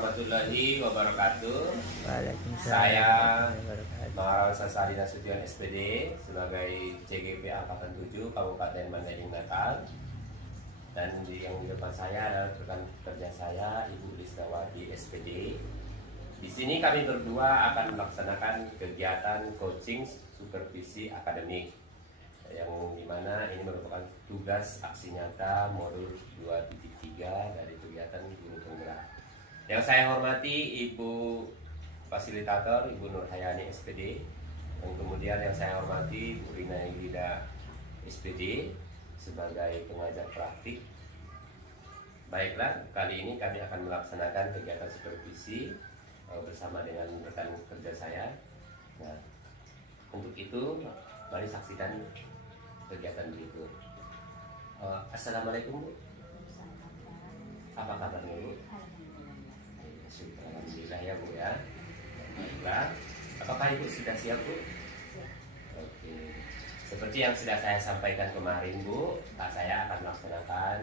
warahmatullahi wabarakatuh. Waalaikumsalam Saya warahmatullahi wabarakatuh. Maharal Sasari Nasution SPD sebagai CGP Angkatan 7 Kabupaten Mandailing Natal. Dan yang di depan saya adalah rekan kerja saya, Ibu Lisnawati SPD. Di sini kami berdua akan melaksanakan kegiatan coaching supervisi akademik, yang dimana ini merupakan tugas aksi nyata modul 2.3 dari kegiatan guru penggerak. Yang saya hormati Ibu Fasilitator Ibu Nurhayani SPD, dan kemudian yang saya hormati Bu Rina Yulida SPD sebagai pengajar praktik. Baiklah, kali ini kami akan melaksanakan kegiatan supervisi bersama dengan rekan kerja saya. Nah, untuk itu mari saksikan kegiatan berikut. Assalamualaikum Bu. Apa kabarnya Bu? Alhamdulillah ya Bu ya. Baiklah. Apakah Ibu sudah siap Bu? Oke. Seperti yang sudah saya sampaikan kemarin Bu, saya akan melaksanakan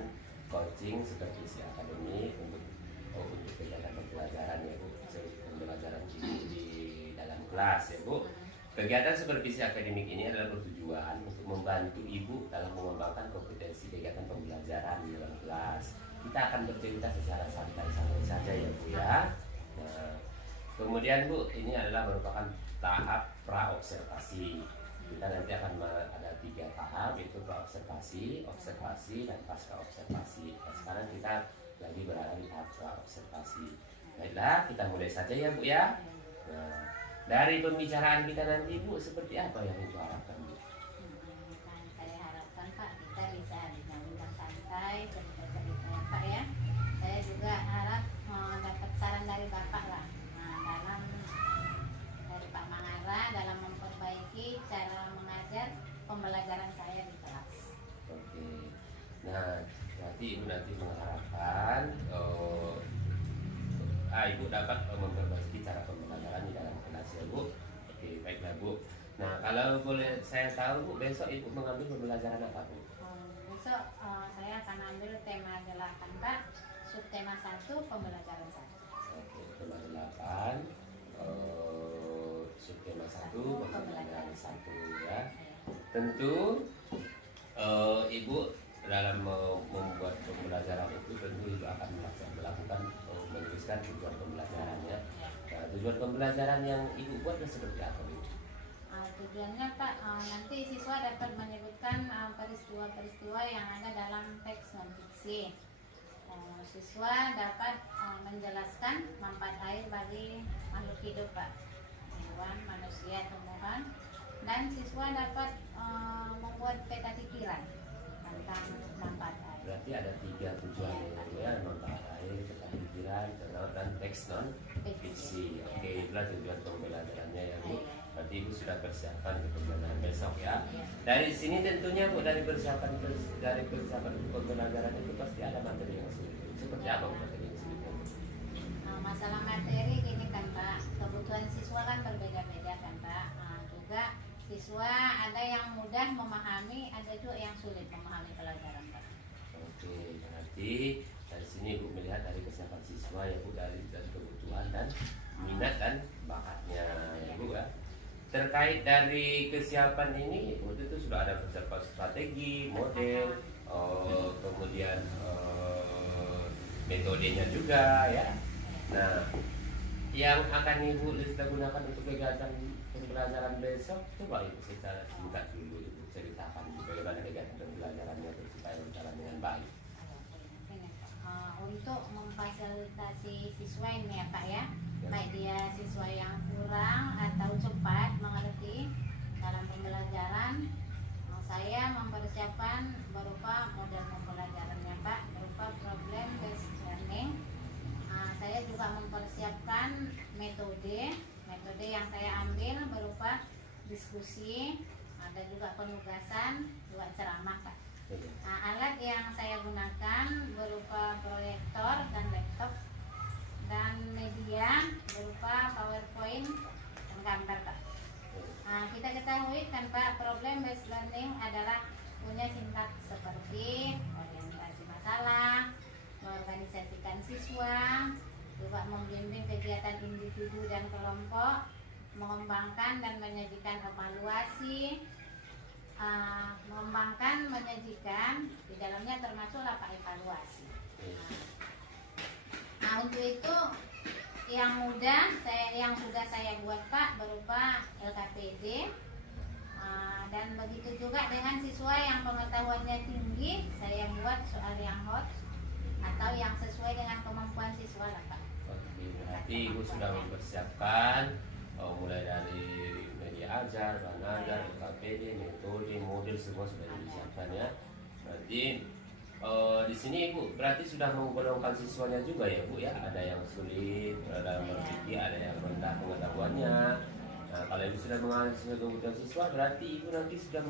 coaching supervisi akademik untuk kegiatan pembelajaran ya Bu, pembelajaran di dalam kelas ya Bu. Kegiatan supervisi akademik ini adalah bertujuan untuk membantu Ibu dalam mengembangkan kompetensi kegiatan pembelajaran di dalam kelas. Kita akan bercerita secara santai-santai saja ya Bu ya. Nah, kemudian Bu, ini adalah merupakan tahap pra-observasi. Kita nanti akan ada 3 tahap, yaitu pra-observasi, observasi, dan pasca-observasi. Nah, sekarang kita lagi berada di tahap pra-observasi. Baiklah, kita mulai saja ya Bu ya. Nah, dari pembicaraan kita nanti Bu, seperti apa yang Ibu harapkan Bu? Saya harapkan Pak, kita bisa bincang-bincang santai, cerita-cerita ya Pak ya. Saya juga harap dapat saran dari Bapak lah. Nah, dari Pak Mangara dalam memperbaiki cara mengajar pembelajaran saya di kelas. Oke. Nah, berarti Ibu nanti mengharapkan Ibu dapat memperbaiki cara pembelajaran di dalam kelas ya Bu. Oke, baiklah Bu. Nah, kalau boleh saya tahu Bu, besok Ibu mengambil pembelajaran apa Bu? Besok saya akan ambil tema 8 Pak, subtema 1 pembelajaran 1. Oke, tema 8 subtema 1 pembelajaran 1 ya. Tentu Ibu dalam membuat pembelajaran itu tentu Ibu akan melakukan menuliskan tujuan pembelajarannya. Nah, tujuan pembelajaran yang Ibu buat seperti apa Bu? Tujuannya Pak, nanti siswa dapat menyebutkan peristiwa-peristiwa yang ada dalam teks non-fiksi. Siswa dapat menjelaskan manfaat air bagi makhluk hidup Pak, hewan, manusia, tumbuhan, dan siswa dapat membuat peta pikiran tentang manfaat air. Berarti ada 3 tujuan ya, manfaat air, peta pikiran, dan teks non-fiksi. Oke, itulah tujuan pembelajarannya ya Bu. Berarti Ibu sudah persiapan ke pembelajaran besok ya. Dari sini tentunya Bu, dari persiapan pembelajaran itu pasti ada materi yang sulit. Seperti apa materi yang sulit? Masalah materi gini kan Pak, kebutuhan siswa kan berbeda-beda kan Pak. Juga siswa ada yang mudah memahami, ada juga yang sulit memahami pelajaran Pak. Oke, berarti dari sini Ibu melihat dari kesiapan siswa ya Bu, dari kebutuhan dan minat dan bakatnya ya Bu ya. Terkait dari kesiapan ini Ibu itu sudah ada persiapan strategi, model, kemudian metodenya juga ya. Nah, yang akan Ibu Lista gunakan untuk kegiatan pembelajaran besok, coba Ibu secara singkat dulu Ibu ceritakan bagaimana kegiatan pembelajarannya supaya berjalan dengan baik. Untuk memfasilitasi siswa ini ya Pak ya, baik dia siswa yang kurang atau cepat mengerti dalam pembelajaran, saya mempersiapkan berupa model pembelajarannya Pak, berupa problem based learning. Saya juga mempersiapkan metode yang saya ambil berupa diskusi, ada juga penugasan, juga ceramah Pak. Alat yang saya gunakan berupa proyektor dan laptop, dan media berupa PowerPoint dan gambar Pak. Kita ketahui kan Pak, problem based learning adalah punya singkat seperti orientasi masalah, mengorganisasikan siswa, juga memberi kegiatan individu dan kelompok, mengembangkan dan menyajikan evaluasi, mengembangkan, menyajikan, di dalamnya termasuklah Pak evaluasi. Nah untuk itu yang mudah yang sudah saya buat Pak berupa LKPD, dan begitu juga dengan siswa yang pengetahuannya tinggi, saya buat soal yang hot atau yang sesuai dengan kemampuan siswa lah Pak. Oke, berarti Ibu sudah mempersiapkan mulai dari media ajar, bahan ajar, LKPD, metode, model semua sudah disiapkan ya. Berarti di sini Ibu berarti sudah menggolongkan siswanya juga ya Bu ya. Ada yang sulit, ada yang berpikir, ada yang rendah pengetahuannya. Nah kalau Ibu sudah menganalisis kebutuhan siswa, berarti Ibu nanti sudah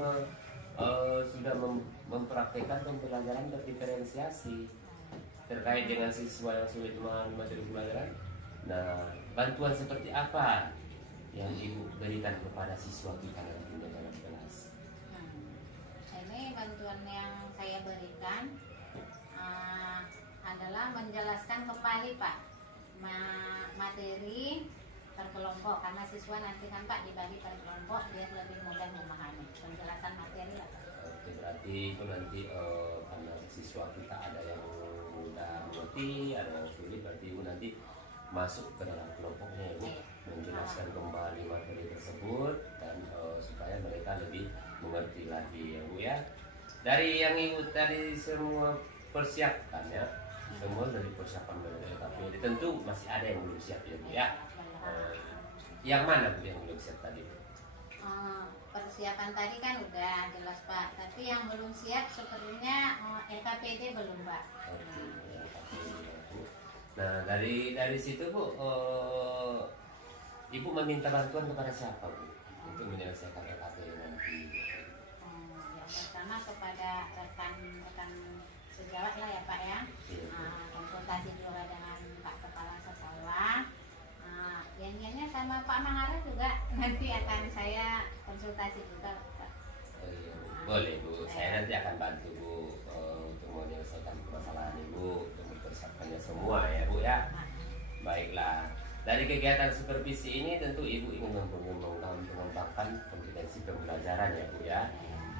mempraktekkan pembelajaran berdiferensiasi terkait dengan siswa yang sulit memahami materi pelajaran. Nah bantuan seperti apa yang Ibu berikan kepada siswa kita nanti dalam kelas? Ini bantuan yang saya berikan adalah menjelaskan kembali Pak materi per kelompok, karena siswa nanti kan Pak dibagi per kelompok biar lebih mudah memahami penjelasan materi lah Pak. Oke, berarti itu nanti karena siswa kita ada yang mudah mengerti, ada yang sulit, berarti Ibu nanti masuk ke dalam kelompoknya Ibu, menjelaskan kembali materi tersebut dan supaya mereka lebih mengerti lagi ya Bu ya. Dari yang Ibu tadi semua persiapkan ya, semua dari persiapan dari LKPD, tentu masih ada yang belum siap ya Bu ya. Yang mana Bu yang belum siap tadi? Persiapan tadi kan udah jelas Pak, tapi yang belum siap sepertinya LKPD belum Pak. Oke, LKPD ya Bu. Nah dari situ Bu, Ibu meminta bantuan kepada siapa Bu untuk menyelesaikan LKPD nanti? Yang pertama kepada rekan-rekan sejawat lah ya Pak ya. Konsultasi juga dengan Pak Kepala Sekolah. Yang sama Pak Mangara juga nanti akan saya konsultasi juga Pak. Oh iya Bu. Boleh Bu, saya nanti akan bantu Bu untuk menyelesaikan permasalahan Ibu, untuk mempersiapkannya semua ya Bu ya. Baiklah, dari kegiatan supervisi ini tentu Ibu ingin mengembangkan kompetensi pembelajaran ya Bu ya.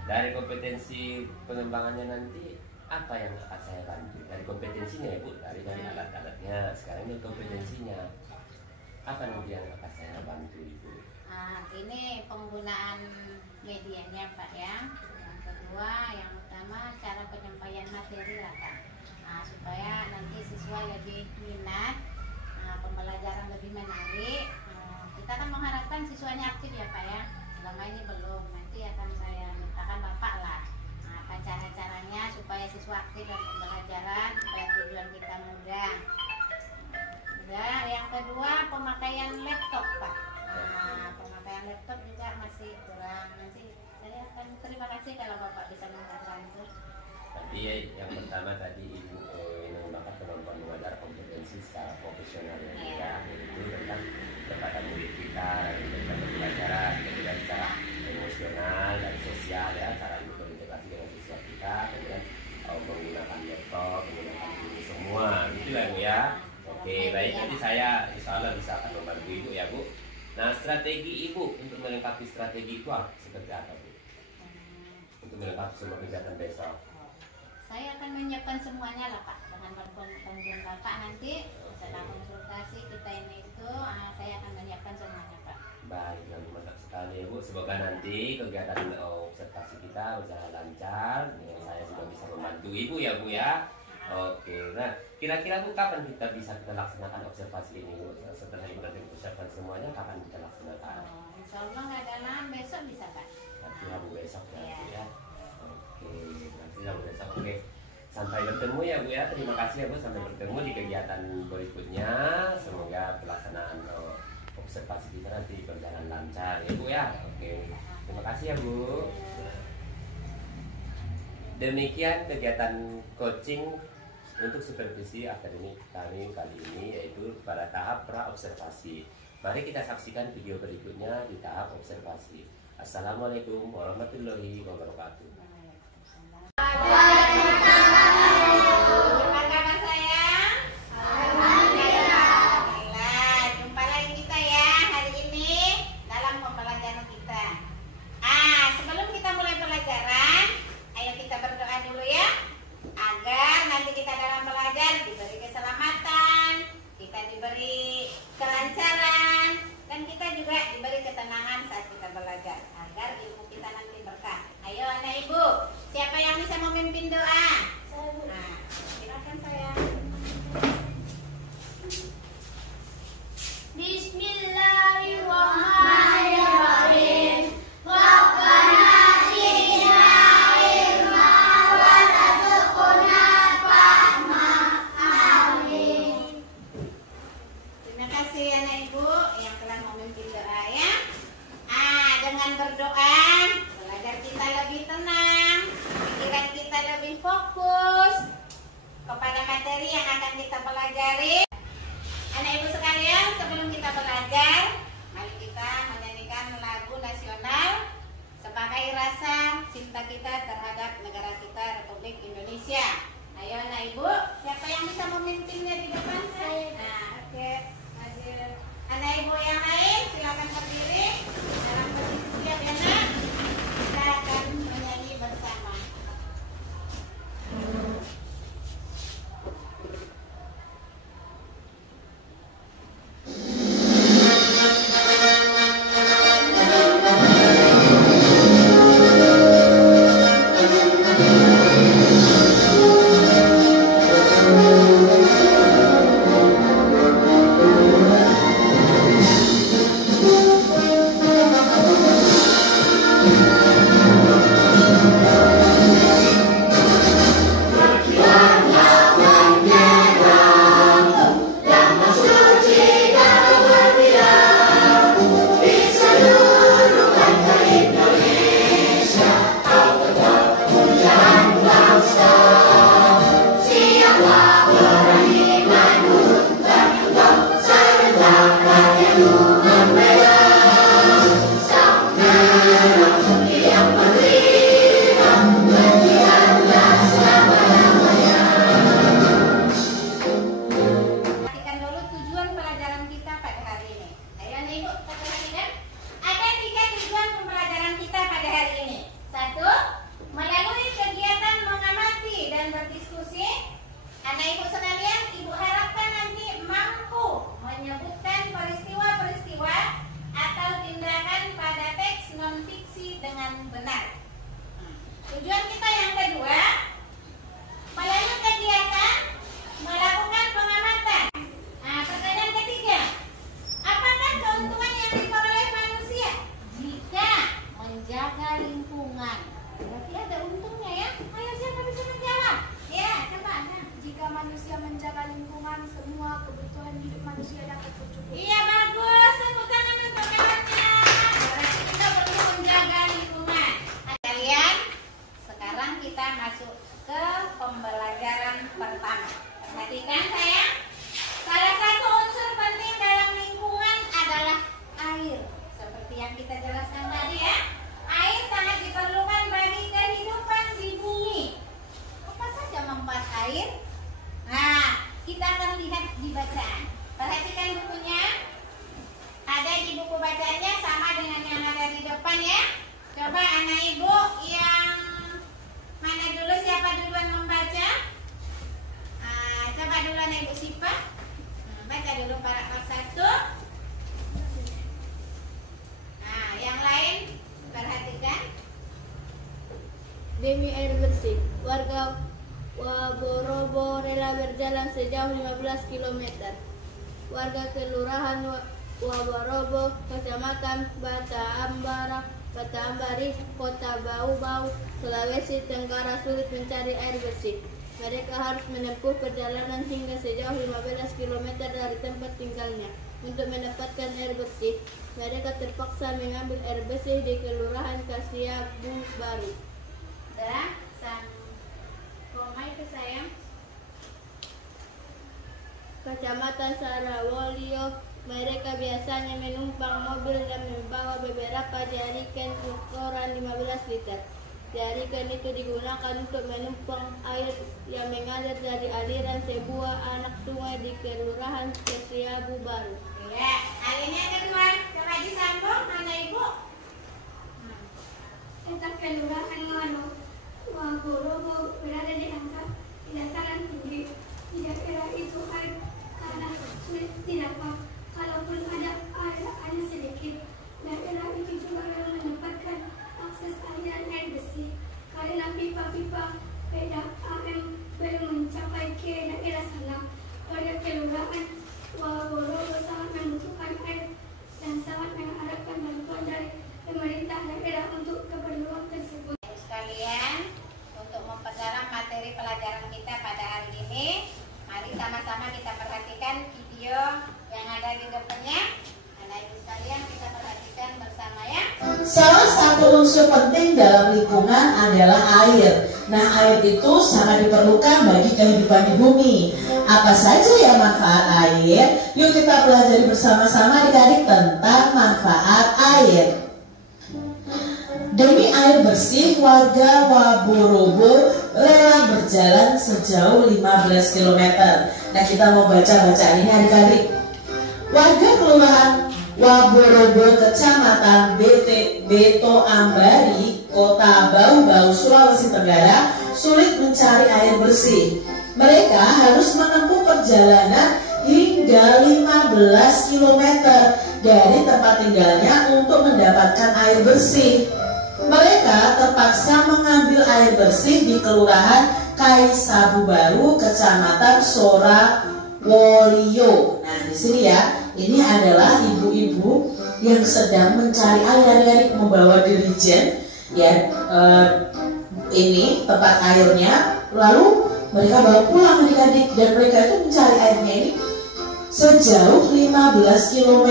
Dari kompetensi pengembangannya nanti apa yang akan saya bantu? Dari kompetensinya ya Bu, dari alat-alatnya, sekarang ini kompetensinya. Apa nanti yang akan saya bantu Ibu? Ini penggunaan medianya Pak ya. Yang kedua, yang utama cara penyampaian materi lah Pak. Supaya nanti siswa lebih minat, pembelajaran lebih menarik. Kita kan mengharapkan siswanya aktif ya Pak ya. Selama ini belum, nanti akan saya mintakan Bapak lah cara-caranya supaya siswa aktif dalam pembelajaran, supaya tujuan kita mudah. Yang kedua pemakaian laptop Pak. Pemakaian laptop juga masih kurang. Nanti saya akan terima kasih kalau Bapak bisa membantu. Tadi yang pertama tadi Ibu mengembangkan kemampuan mengajar kompetensi secara profesional ya, itu tentang kepada murid kita, tentang pembelajaran, kemudian secara emosional dan sosial ya, cara Ibu berintegrasi dengan siswa kita, kemudian menggunakan laptop, menggunakan ini semua, gitu lah Bu ya. Oke, baik, nanti saya insya Allah bisa akan membantu Ibu ya Bu. Nah, strategi Ibu untuk melengkapi strategi itu seperti apa Bu? Untuk melengkapi semua kegiatan besok. Saya akan menyiapkan semuanya lah Pak, dengan bantuan Bapak nanti setelah konsultasi kita ini itu saya akan menyiapkan semuanya Pak. Baik, mantap sekali ya Bu. Semoga nanti kegiatan observasi kita berjalan lancar. Saya juga bisa membantu Ibu ya Bu ya. Oke, nah kira-kira Bu kapan kita bisa laksanakan observasi ini Bu? Setelah Ibu nanti mempersiapkan semuanya, kapan kita laksanakan? Insya Allah nggak dalam besok bisa Pak. Nanti Rabu besok ya Bu ya. Oke, nanti Rabu besok. Oke, sampai bertemu ya Bu ya. Terima kasih ya Bu, sampai bertemu di kegiatan berikutnya. Semoga pelaksanaan observasi kita nanti berjalan lancar ya Bu ya. Oke, terima kasih ya Bu. Demikian kegiatan coaching untuk supervisi akademik kami kali ini, yaitu pada tahap pra-observasi. Mari kita saksikan video berikutnya di tahap observasi. Assalamualaikum warahmatullahi wabarakatuh. Alhamdulillah. kelancaran, dan kita juga diberi ketenangan saat kita belajar agar ilmu kita nanti berkah. Ayo anak ibu, siapa yang bisa memimpin doa? Nah, silakan sayang. Bismillahirrahmanirrahim. Rabbana atina ilma warzuqna fahma. Amin. Terima kasih anak ibu yang telah memimpin doa ya. Dengan berdoa belajar kita lebih tenang, pikiran kita lebih fokus kepada materi yang akan kita pelajari. Anak ibu sekalian, sebelum kita belajar, mari kita menyanyikan lagu nasional sebagai rasa cinta kita terhadap negara kita, Republik Indonesia. Ayo anak ibu, siapa yang bisa memimpinnya di depan? Nah, oke. Anak ibu yang lain silakan berdiri dalam posisi siap ya nak. Kita akan menyanyi bersama. Demi air bersih, warga Waborobo rela berjalan sejauh 15 km. Warga Kelurahan Waborobo, Kecamatan Bataambari, Kota Bau-Bau, Sulawesi Tenggara sulit mencari air bersih. Mereka harus menempuh perjalanan hingga sejauh 15 km dari tempat tinggalnya untuk mendapatkan air bersih. Mereka terpaksa mengambil air bersih di Kelurahan Kasiabu Baru. Itu sayang. Kecamatan Sarawolio, mereka biasanya menumpang mobil dan membawa beberapa jerigen ukuran 15 liter. Jerigen itu digunakan untuk menumpang air yang mengalir dari aliran sebuah anak sungai di Kelurahan Kasiabu Baru. Ya, airnya kedua, coba disambung, mana ibu? Tentang Kelurahan Waborobo berada di dataran tinggi. Di daerah itu air tanah sulit didapat. Kalaupun ada air hanya sedikit. Daerah itu juga belum mendapatkan akses aliran air bersih karena pipa-pipa PDAM belum mencapai ke daerah sana. Warga Kelurahan Waborobo sangat membutuhkan air dan sangat mengharapkan bantuan dari pemerintah daerah untuk keperluan tersebut. Sekalian, untuk memperdalam materi pelajaran kita pada hari ini, mari sama-sama kita perhatikan video yang ada di depannya. Anak ibu sekalian, kita perhatikan bersama ya. Salah satu unsur penting dalam lingkungan adalah air. Nah, air itu sangat diperlukan bagi kehidupan di bumi. Apa saja ya manfaat air? Yuk kita pelajari bersama-sama adik-adik tentang manfaat air. Demi air bersih, warga Waborobo rela berjalan sejauh 15 km. Nah, kita mau baca ini adik-adik. Warga Kelurahan Waborobo, Kecamatan Beto Ambari, Kota Bau-Bau, Sulawesi Tenggara, sulit mencari air bersih. Mereka harus menempuh perjalanan hingga 15 km dari tempat tinggalnya untuk mendapatkan air bersih. Mereka terpaksa mengambil air bersih di Kelurahan Kaisabu Baru, Kecamatan Sorawolio. Nah, di sini ya, ini adalah ibu-ibu yang sedang mencari air, adik-adik membawa dirijen, ya, ini tempat airnya, lalu mereka bawa pulang adik-adik, dan mereka itu mencari airnya ini sejauh 15 km.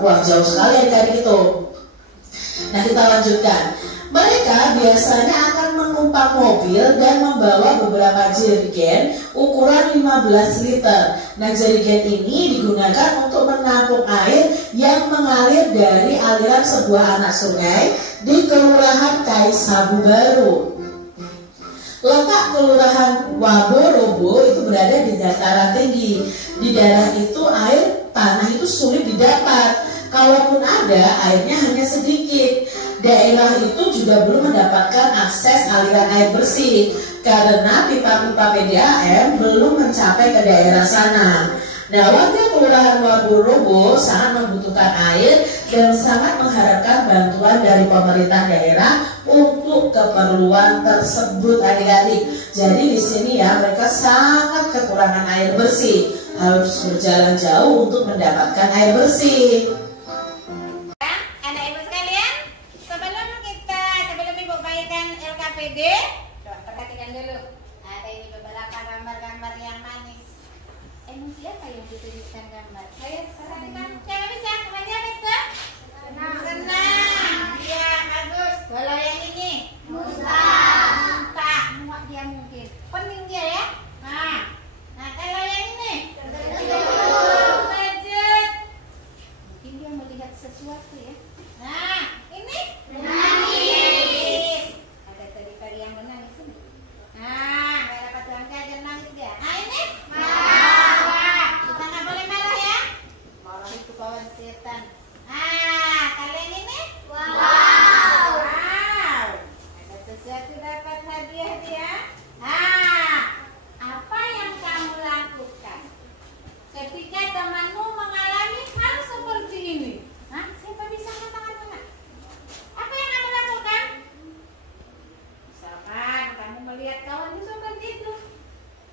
Wah, jauh sekali adik-adik itu. Nah, kita lanjutkan. Mereka biasanya akan menumpang mobil dan membawa beberapa jerigen ukuran 15 liter. Nah, jerigen ini digunakan untuk menampung air yang mengalir dari aliran sebuah anak sungai di Kelurahan Kaisabu Baru. Letak Kelurahan Waborobo itu berada di dataran tinggi. Di daerah itu air tanah itu sulit didapat. Kalaupun ada, airnya hanya sedikit. Daerah itu juga belum mendapatkan akses aliran air bersih karena pipa-pipa PDAM belum mencapai ke daerah sana. Nah, warga Kelurahan Waborobo sangat membutuhkan air dan sangat mengharapkan bantuan dari pemerintah daerah untuk keperluan tersebut adik-adik. Jadi di sini ya, mereka sangat kekurangan air bersih, harus berjalan jauh untuk mendapatkan air bersih. LKPD, coba perhatikan dulu. Ada ini beberapa gambar-gambar yang manis. Siapa yang dituliskan gambar? Ayo perhatikan. Siapa bisa? Namanya apa itu? Senang. Iya, bagus. Kalau yang ini? Musa. Muak dia mungkin. Pening dia ya. Nah kalau yang ini? Lanjut. Mungkin dia melihat sesuatu ya. Nah, ini? Menangis. Yang menangis ini. Nah, nggak dapat uang jajan nangis dia. Nah, ini marah. Kita nggak boleh marah ya. Marah itu kawan setan. Nah, kalian ini? Wow. Ada sesuatu dapat hadiah dia. Apa yang kamu lakukan ketika temanmu mengalami hal seperti ini? Siapa bisa katakan mana? Apa yang kamu lakukan? Misalkan kamu melihat kawanmu seperti itu,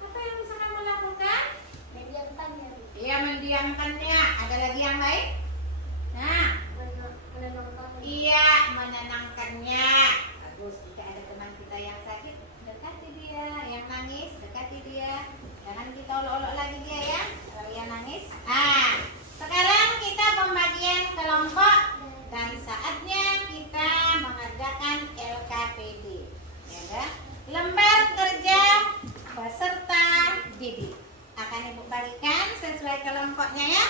apa yang bisa kamu lakukan? Mendiamkannya. Iya, mendiamkannya. Ada lagi yang lain? Nah, iya, menenangkannya. Bagus. Jika ada teman kita yang sakit, dekati dia. Yang nangis, dekati dia. Jangan kita olok-olok lagi dia ya, kalau dia nangis. Sekarang kita pembagian kelompok dan saatnya kita mengerjakan LKPD. Lembar kerja peserta didik akan ibu bagikan sesuai kelompoknya ya.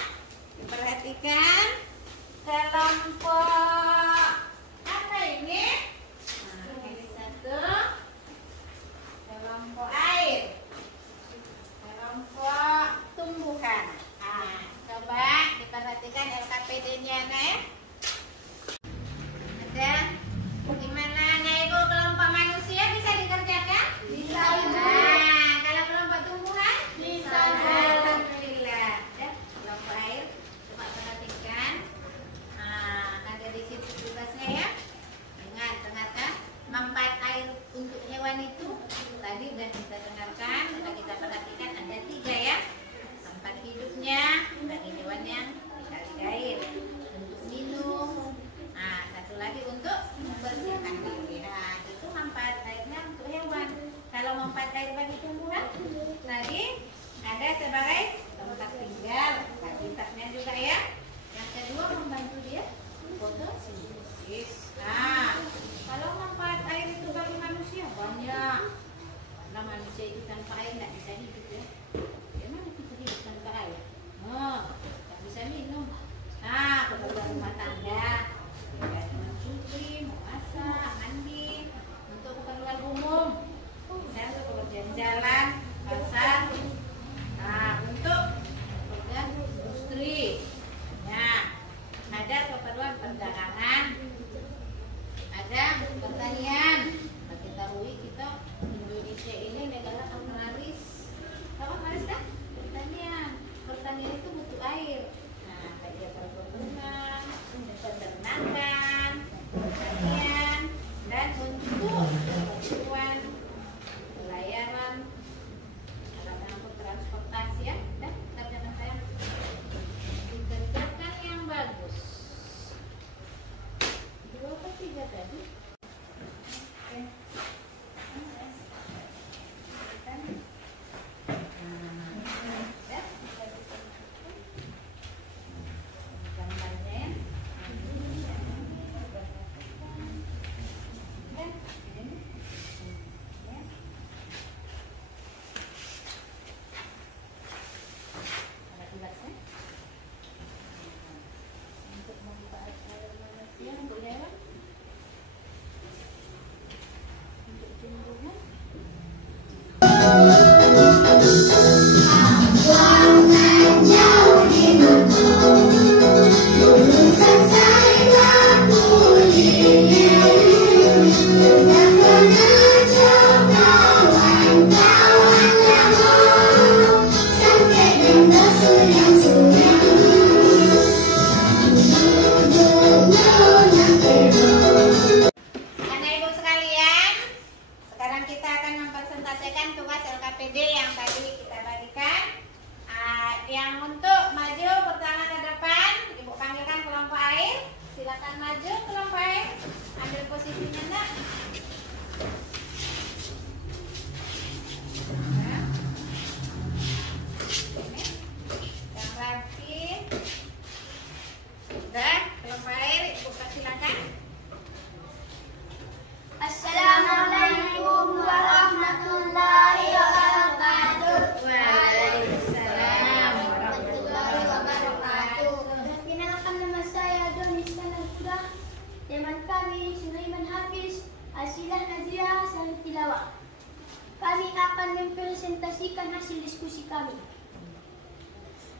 Perhatikan kelompok apa ini? Ini satu kelompok air, kelompok tumbuhan. Coba diperhatikan LKPD-nya ya. Ada gimana ibu kelompok manusia bisa dikerjakan? Bisa. Kalau kelompok tumbuhan? Bisa. Alhamdulillah. ada keperluan perdagangan, ada pertanian. Nah, kita ketahui kita Indonesia ini negara agraris. Apa agraris kan? Pertanian. Pertanian itu butuh air. Nah, kayak perkebunan, peternakan, pertanian, dan untuk kebutuhan pelayaran, alat angkut transportasi ya. Dan kerjaan saya dikerjakan yang bagus. 2 atau 3 tadi? Oke. Assalamualaikum warahmatullahi wabarakatuh. Waalaikumsalam warahmatullahi wabarakatuh. Perkenalkan, nama saya Doni Sanasudah. Teman kami Sulaiman Hafiz, Asilah Nazia Sari Tilawah. Kami akan mempresentasikan hasil diskusi kami.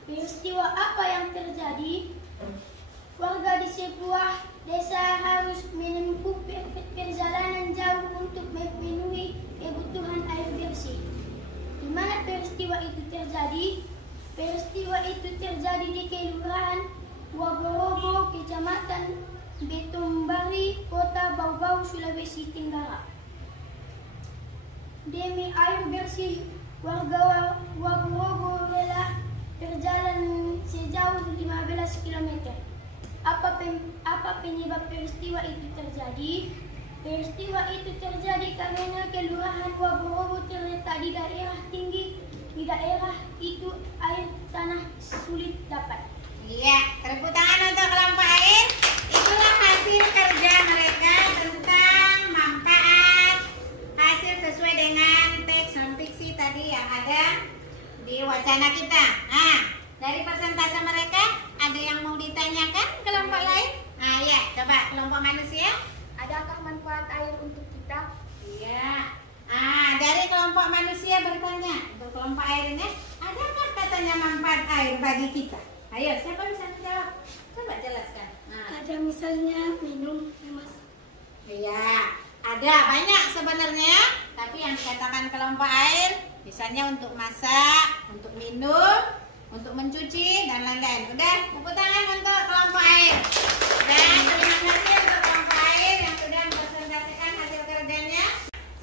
Peristiwa apa yang terjadi? Warga di sebuah desa harus menempuh perjalanan jauh untuk memenuhi kebutuhan air bersih. Di mana peristiwa itu terjadi? Peristiwa itu terjadi di Kelurahan Waborobo, Kecamatan Betombari, Kota Bau-Bau, Sulawesi Tenggara. Demi air bersih, warga Waborobo rela berjalan sejauh 15 km. Apa penyebab peristiwa itu terjadi? Peristiwa itu terjadi karena Kelurahan Waborobo terletak di daerah tinggi. Di daerah itu air tanah sulit dapat. Iya, tepuk tangan untuk kelompok air. Itulah hasil kerja mereka tentang manfaat hasil sesuai dengan teks non fiksi tadi yang ada di wacana kita. Nah, dari persentase mereka ada yang mau ditanyakan kelompok lain? Nah, ya, coba kelompok manusia. Adakah manfaat air untuk kita? Iya. Dari kelompok manusia bertanya untuk kelompok air ini, adakah katanya manfaat air bagi kita? Ayo, siapa bisa menjawab? Coba jelaskan. Nah. Ada misalnya minum, memasak. Iya, ada banyak sebenarnya, tapi yang dikatakan kelompok air, misalnya untuk masak, untuk minum, untuk mencuci dan lain-lain. Udah, tepuk tangan untuk kelompok air. Dan terima kasih untuk kelompok air yang sudah mempresentasikan hasil kerjanya.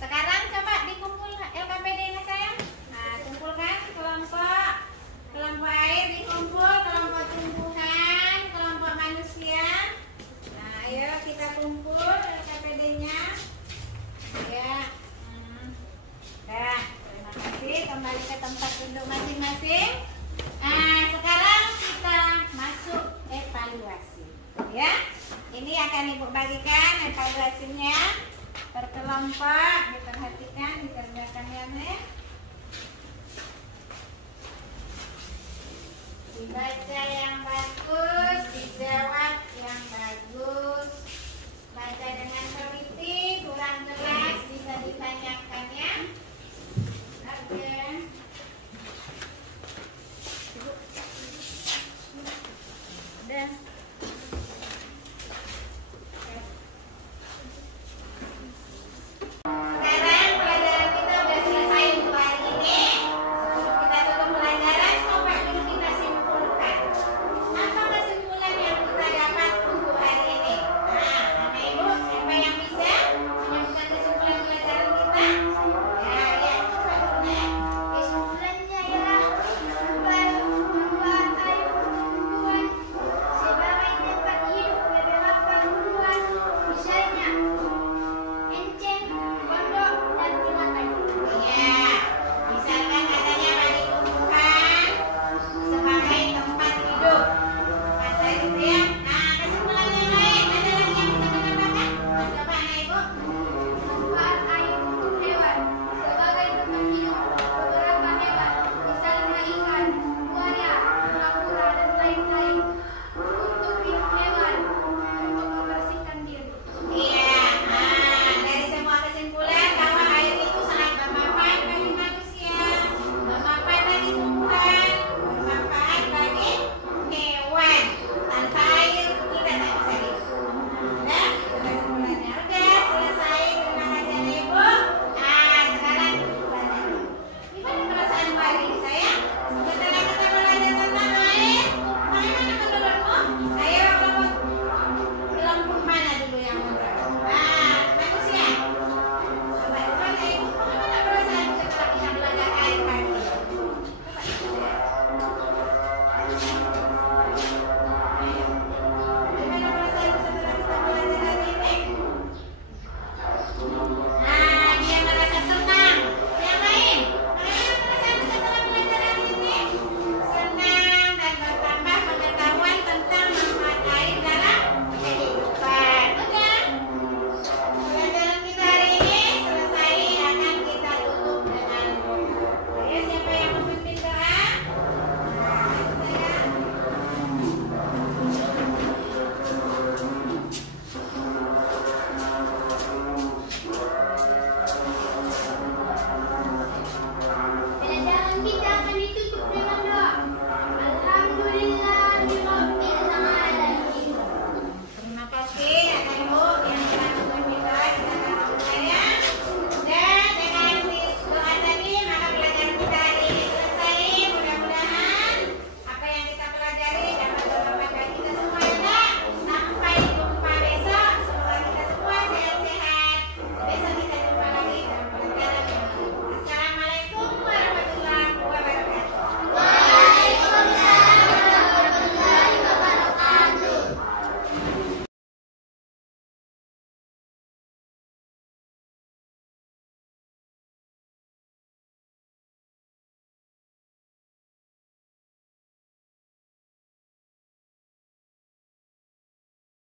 Sekarang coba dikumpul LKPD-nya sayang. Nah, kumpulkan kelompok air dikumpul, kelompok tumbuhan, kelompok manusia. Nah, ayo kita kumpul LKPD-nya. Ya. Nah, terima kasih. Kembali ke tempat duduk masing-masing. Nah, sekarang kita masuk evaluasi. Ya, ini akan Ibu bagikan evaluasinya per kelompok. Diperhatikan, dikerjakan ya, Nek. Dibaca yang bagus.